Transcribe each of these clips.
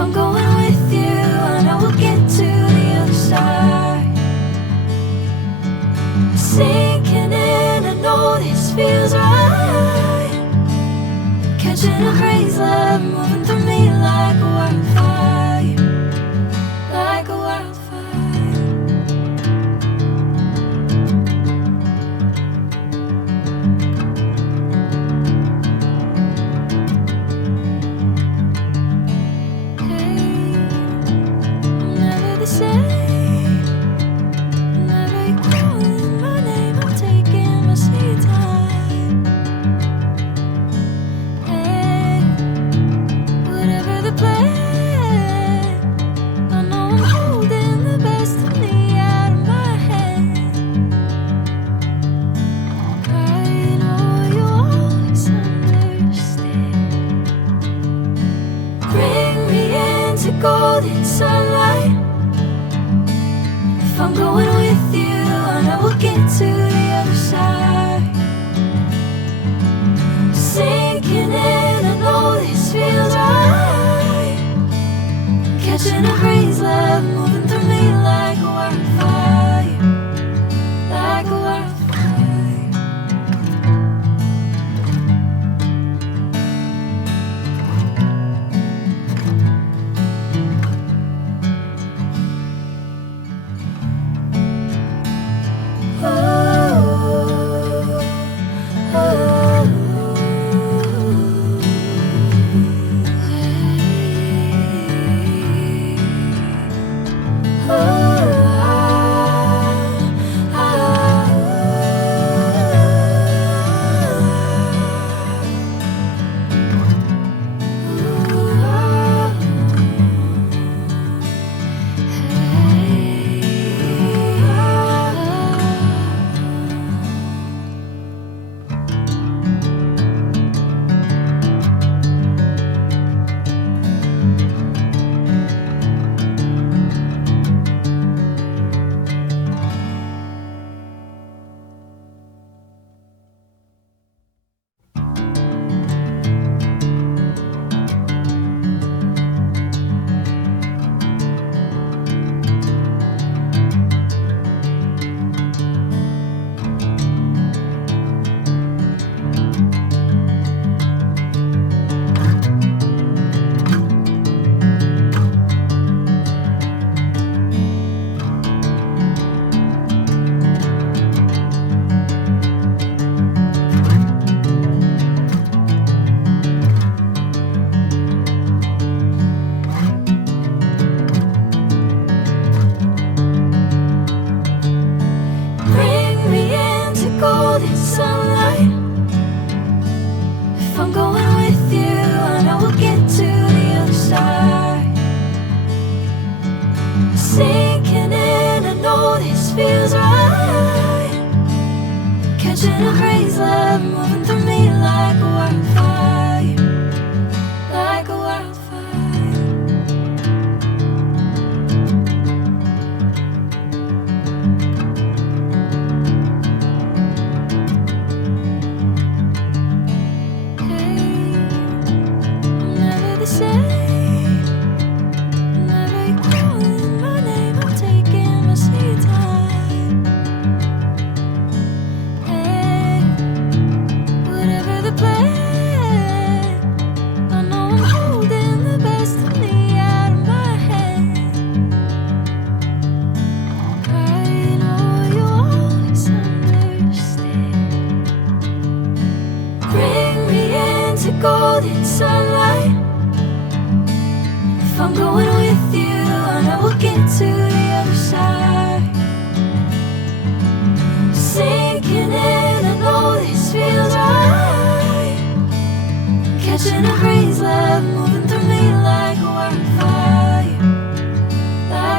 I'm going with you, I know we'll get to the other side. Sinking in, I know this feels right. Catching a crazy love, moving through me like a wildfire, like a wildfire. Golden sunlight. If I'm going with you, I know we'll get to the other side. Sinking in, I know this feels right. Catching a crazy love, moving through me like a wildfire, like a wildfire. Golden sunlight. If I'm going with you, I know we'll get to the other side. Sinking in, I know this feels right. Catching a crazy love, moving through me like a wildfire, like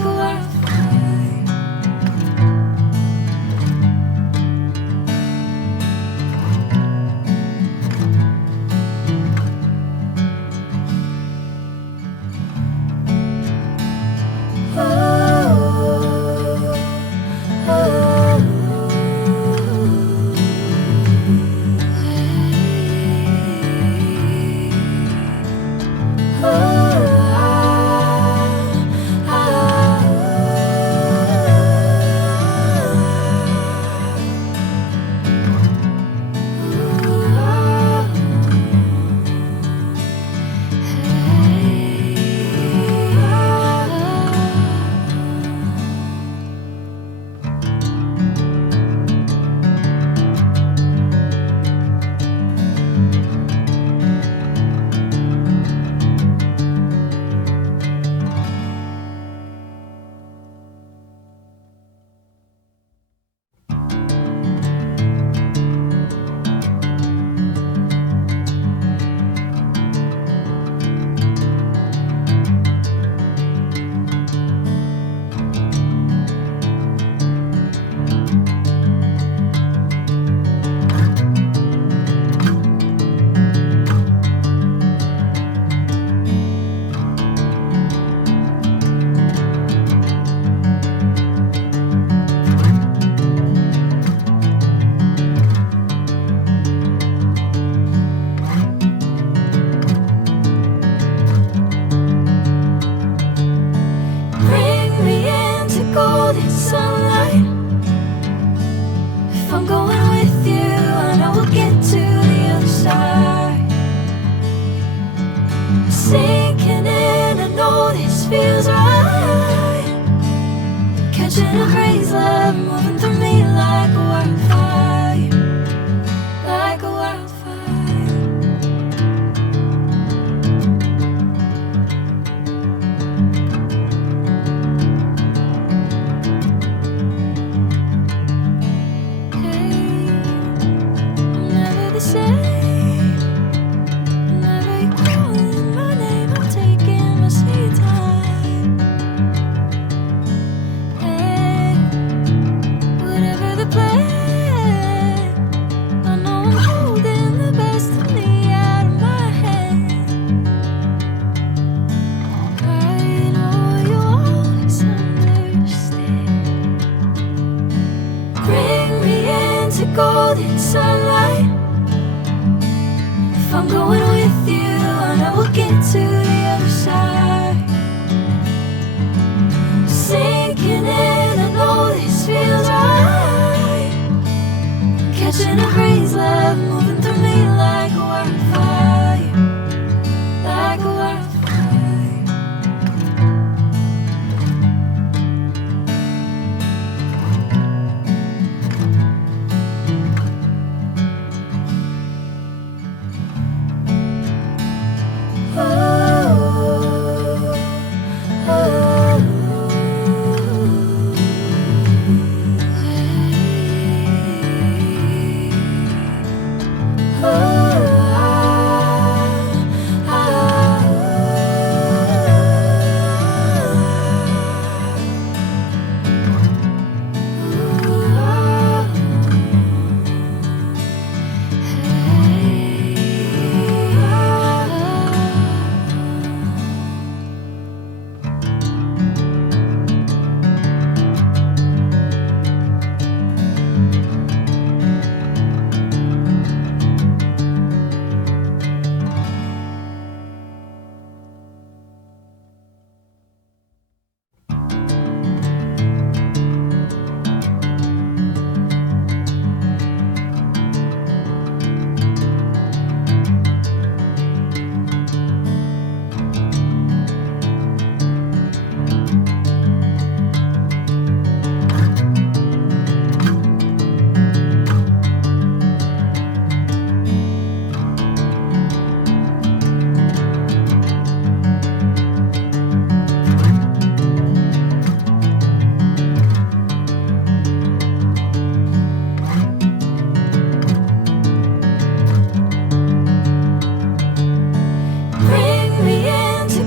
a wildfire. Sinking in, I know this feels right. Catching a breeze, love moving through me like a wildfire, like a wildfire. Golden sunlight. If I'm going with you, I know we'll get to the other side. Sinking in, I know this feels right. Catching a breeze, love moving through me like a wildfire, like a wildfire.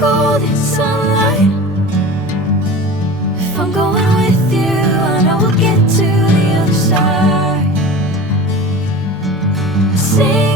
Golden sunlight. If I'm going with you, I know we'll get to the other side. See